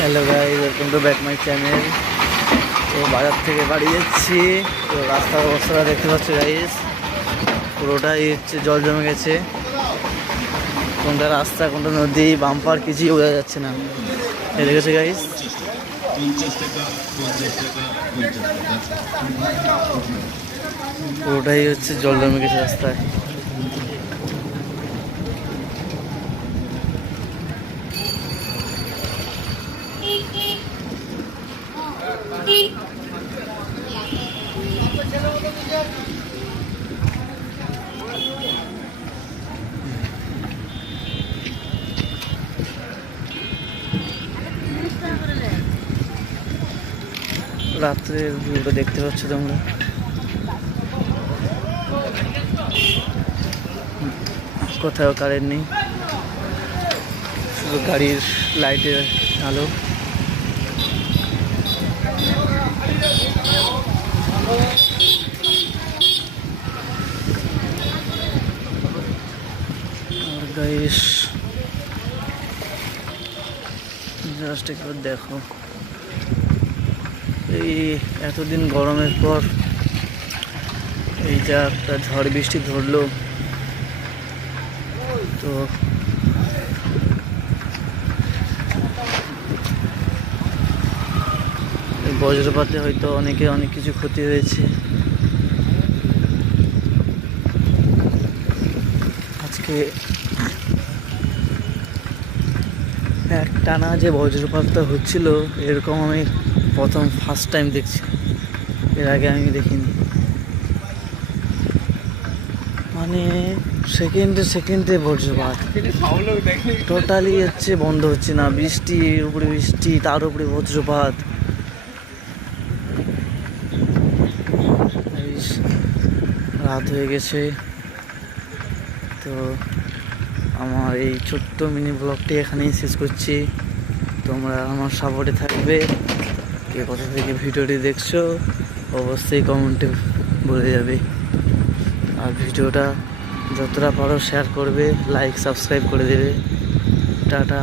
Hello guys, welcome to back my channel. তো বাজার থেকে বাড়ি যাচ্ছি। তো রাস্তার অবস্থাটা দেখতে পাচ্ছি গাইস, পুরোটাই হচ্ছে জল জমে গেছে। কোনটা রাস্তা কোনটা নদী বাম্পার কিছুই বোঝা যাচ্ছে না। এই দেখেছে গাইস, পুরোটাই হচ্ছে জল জমে গেছে রাস্তায়। রাত্রের ভিউটা দেখতে পাচ্ছ তোমরা। কোথাও কারেন্ট নেই, শুধু গাড়ির লাইটের আলো। আর গাইস জাস্ট একবার দেখো, এই এতদিন গরমের পর এই যা একটা ঝড় বৃষ্টি ধরলো, তো বজ্রপাতে হয়তো অনেক কিছু ক্ষতি হয়েছে। আজকে টানা যে বজ্রপাতটা হচ্ছিল, এরকম আমি ফার্স্ট টাইম দেখছি। এর আগে আমি দেখিনি। মানে সেকেন্ডে বজ্রপাত, টোটালি হচ্ছে বন্ধ হচ্ছে না। বৃষ্টির উপরে বৃষ্টি, তার উপরে বজ্রপাত। রাত হয়ে গেছে। তো আমার এই ছোট্ট মিনি ব্লগটি এখানেই শেষ করছি। তোমরা আমার সাপোর্টে থাকবে। কে কোথা থেকে ভিডিওটি দেখছো অবশ্যই কমেন্টে বলে যাবে। আর ভিডিওটা যতটা পারো শেয়ার করবে, লাইক সাবস্ক্রাইব করে দেবে। টাটা।